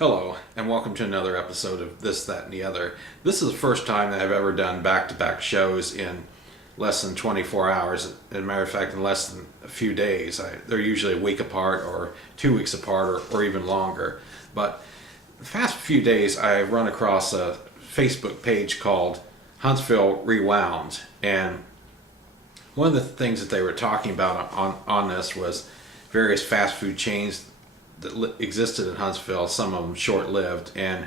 Hello, and welcome to another episode of This, That, and the Other. This is the first time that I've ever done back-to-back shows in less than 24 hours. As a matter of fact, in less than a few days. They're usually a week apart or 2 weeks apart or even longer. But the past few days, I've run across a Facebook page called Huntsville Rewound. And one of the things that they were talking about on this was various fast food chains that existed in Huntsville, some of them short-lived, and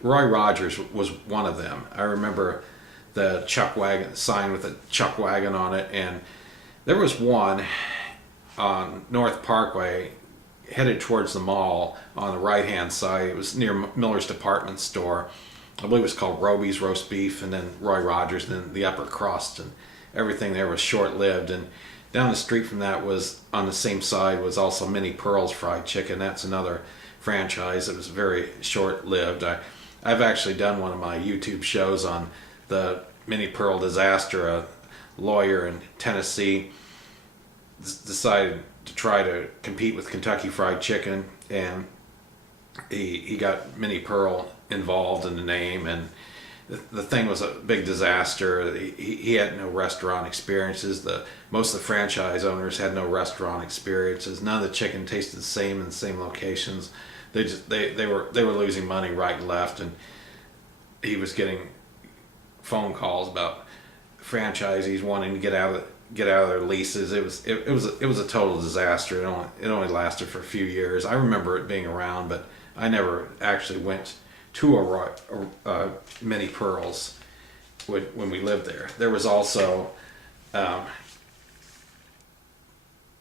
Roy Rogers was one of them. I remember the Chuck Wagon sign with a Chuck Wagon on it, and there was one on North Parkway headed towards the mall on the right-hand side. It was near Miller's Department Store. I believe it was called Roby's Roast Beef, and then Roy Rogers, and then the upper crust, and everything there was short-lived. And down the street from that was, on the same side, was also Minnie Pearl's Fried Chicken. That's another franchise that was very short-lived. I've actually done one of my YouTube shows on the Minnie Pearl disaster. A lawyer in Tennessee decided to try to compete with Kentucky Fried Chicken, and he got Minnie Pearl involved in the name, and the thing was a big disaster. He had no restaurant experiences. Most of the franchise owners had no restaurant experiences. None of the chicken tasted the same in the same locations. They were losing money right and left, and he was getting phone calls about franchisees wanting to get out of their leases. It was a total disaster. It only lasted for a few years. I remember it being around, but I never actually went to a Minnie Pearl's when we lived there. There was also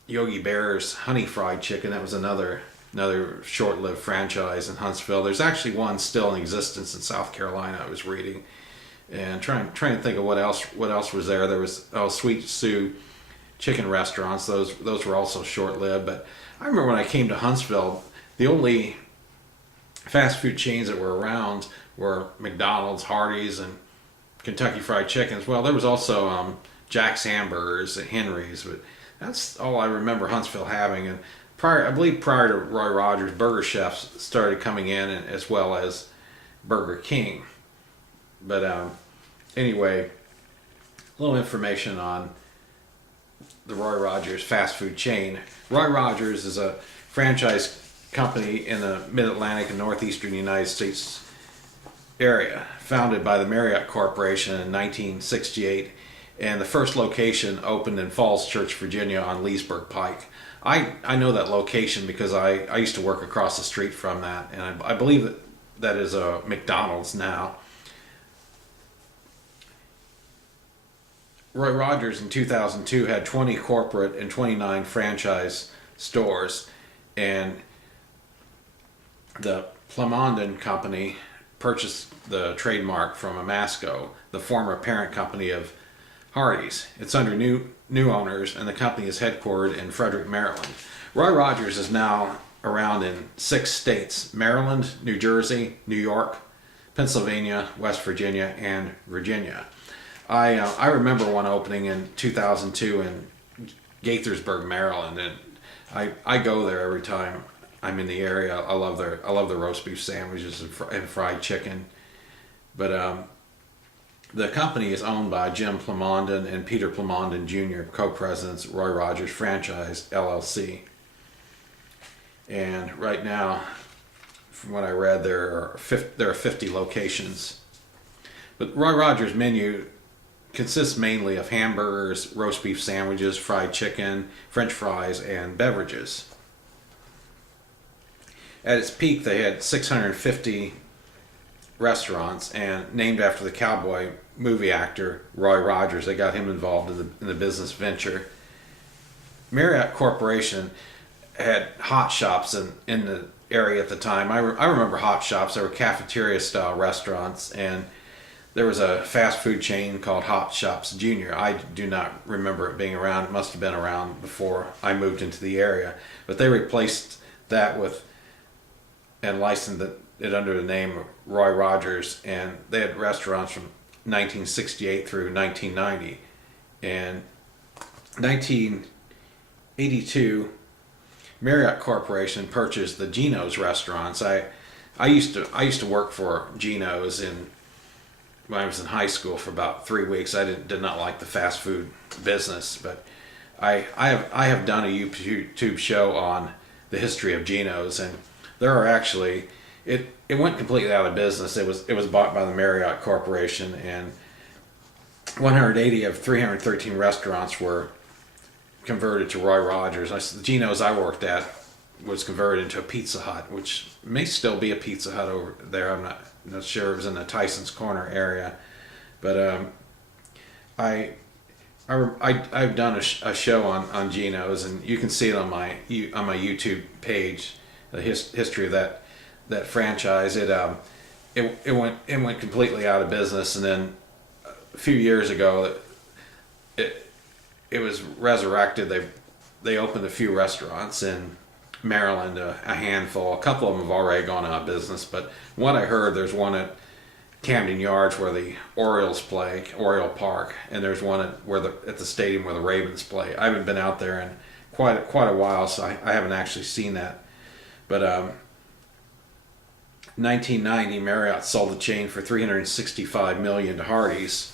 Yogi Bear's Honey Fried Chicken. That was another short-lived franchise in Huntsville. There's actually one still in existence in South Carolina, I was reading, and trying to think of what else was there. There was Sweet Sue chicken restaurants. Those were also short-lived. But I remember when I came to Huntsville, the only fast food chains that were around were McDonald's, Hardee's, and Kentucky Fried Chickens. Well, there was also Jack's Hamburgers and Henry's, but that's all I remember Huntsville having. And I believe prior to Roy Rogers, Burger Chefs started coming in, as well as Burger King. But anyway, a little information on the Roy Rogers fast food chain. Roy Rogers is a franchise company in the mid-Atlantic and northeastern United States area, founded by the Marriott Corporation in 1968, and the first location opened in Falls Church, Virginia on Leesburg Pike. I know that location because I used to work across the street from that, and I believe that is a McDonald's now. Roy Rogers in 2002 had 20 corporate and 29 franchise stores, and the Plomondon Company purchased the trademark from Amasco, the former parent company of Hardee's. It's under new owners, and the company is headquartered in Frederick, Maryland. Roy Rogers is now around in 6 states: Maryland, New Jersey, New York, Pennsylvania, West Virginia, and Virginia. I remember one opening in 2002 in Gaithersburg, Maryland, and I go there every time I'm in the area. I love the roast beef sandwiches and fried chicken. But the company is owned by Jim Plomondon and Peter Plomondon Jr., co-presidents, Roy Rogers Franchise LLC. And right now, from what I read, there are 50 locations. But Roy Rogers' menu consists mainly of hamburgers, roast beef sandwiches, fried chicken, French fries, and beverages. At its peak, they had 650 restaurants, and named after the cowboy movie actor Roy Rogers. They got him involved in the business venture. Marriott Corporation had hot shops in the area at the time. I remember hot shops. There were cafeteria-style restaurants, and there was a fast food chain called Hot Shops Junior. I do not remember it being around. It must have been around before I moved into the area. But they replaced that with and licensed it under the name of Roy Rogers, and they had restaurants from 1968 through 1990. And 1982, Marriott Corporation purchased the Geno's restaurants. I used to work for Geno's when I was in high school for about 3 weeks. I did not like the fast food business, but I have done a YouTube show on the history of Geno's, and there are actually it went completely out of business. It was bought by the Marriott Corporation, and 180 of 313 restaurants were converted to Roy Rogers. The Geno's I worked at was converted into a Pizza Hut, which may still be a Pizza Hut over there. I'm not sure. It was in the Tyson's Corner area, but I've done a show on Geno's, and you can see it on my YouTube page. The history of that franchise. It went completely out of business, and then a few years ago, it was resurrected. They opened a few restaurants in Maryland, a handful. A couple of them have already gone out of business, but what I heard, there's one at Camden Yards where the Orioles play, Oriole Park, and there's one at the stadium where the Ravens play. I haven't been out there in quite a while, so I haven't actually seen that. But 1990, Marriott sold the chain for $365 million to Hardee's.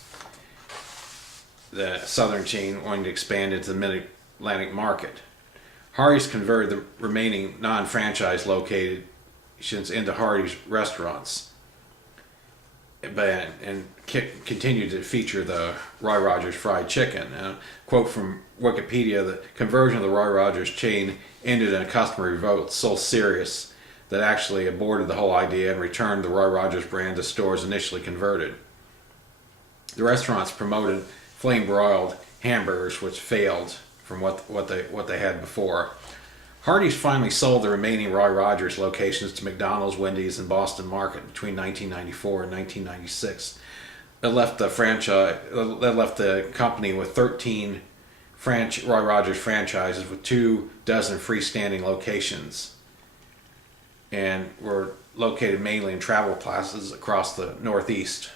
The Southern chain wanted to expand into the Mid-Atlantic market. Hardee's converted the remaining non-franchise locations into Hardee's restaurants, and continued to feature the Roy Rogers fried chicken. Quote from Wikipedia: the conversion of the Roy Rogers chain ended in a customer revolt so serious that actually aborted the whole idea and returned the Roy Rogers brand to stores initially converted. The restaurants promoted flame-broiled hamburgers, which failed from what they had before. Hardee's finally sold the remaining Roy Rogers locations to McDonald's, Wendy's, and Boston Market between 1994 and 1996. That left the company with 13 Roy Rogers franchises with 24 freestanding locations, and were located mainly in travel plazas across the Northeast.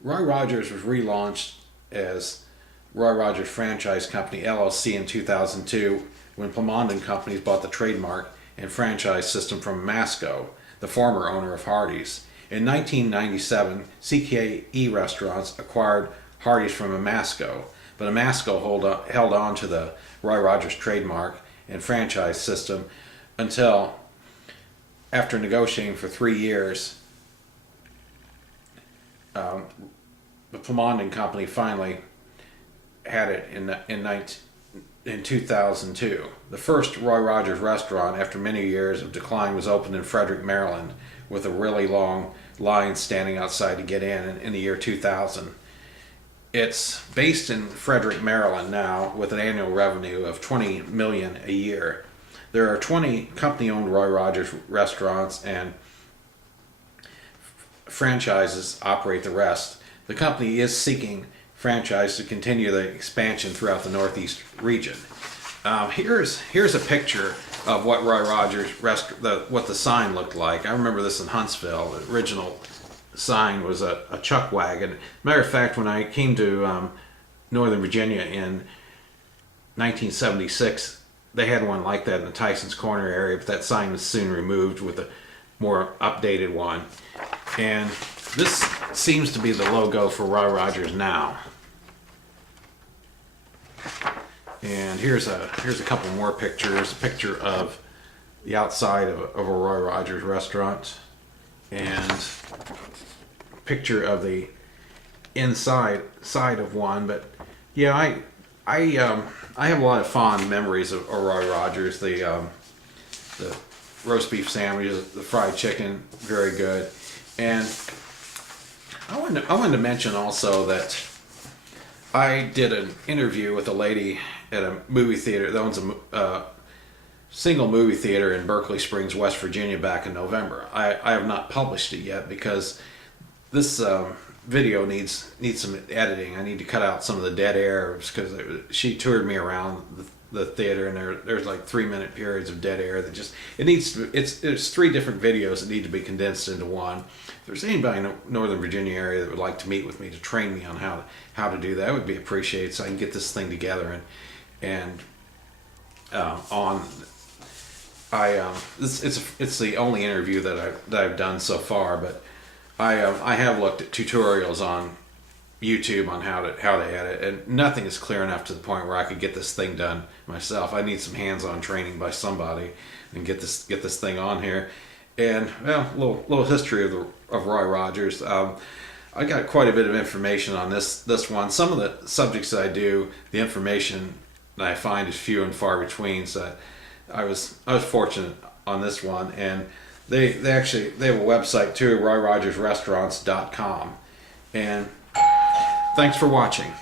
Roy Rogers was relaunched as Roy Rogers Franchise Company LLC in 2002 when Plomond & Companies bought the trademark and franchise system from Masco, the former owner of Hardee's. In 1997, CKE Restaurants acquired Hardee's from Masco, but Masco held on to the Roy Rogers trademark and franchise system until, after negotiating for 3 years, the Plomond & Company finally had it in 2002. The first Roy Rogers restaurant, after many years of decline, was opened in Frederick, Maryland, with a really long line standing outside to get in the year 2000. It's based in Frederick, Maryland now, with an annual revenue of $20 million a year. There are 20 company-owned Roy Rogers restaurants, and franchises operate the rest. The company is seeking franchise to continue the expansion throughout the Northeast region. Here's a picture of what Roy Rogers what the sign looked like. I remember this in Huntsville. The original sign was a chuck wagon. Matter of fact, when I came to Northern Virginia in 1976, they had one like that in the Tyson's Corner area, but that sign was soon removed with a more updated one. And this seems to be the logo for Roy Rogers now. And here's a couple more pictures. A picture of the outside of a Roy Rogers restaurant, and a picture of the inside of one. But yeah, I have a lot of fond memories of Roy Rogers. The roast beef sandwiches, the fried chicken, very good. And I wanted to mention also that I did an interview with a lady at a movie theater that owns a single movie theater in Berkeley Springs, West Virginia, back in November. I have not published it yet because this video needs some editing. I need to cut out some of the dead air because she toured me around the theater, and there's like 3-minute periods of dead air that just it's 3 different videos that need to be condensed into one. If there's anybody in the Northern Virginia area that would like to meet with me to train me on how to do that, it would be appreciated, so I can get this thing together and on it's the only interview that I've done so far, but I have looked at tutorials on YouTube on how to edit, and nothing is clear enough to the point where I could get this thing done myself. I need some hands-on training by somebody and get this thing on here. And well, little history of Roy Rogers. I got quite a bit of information on this one. Some of the subjects that I do, the information that I find is few and far between. So I was fortunate on this one, and they have a website too, RoyRogersRestaurants.com. And thanks for watching.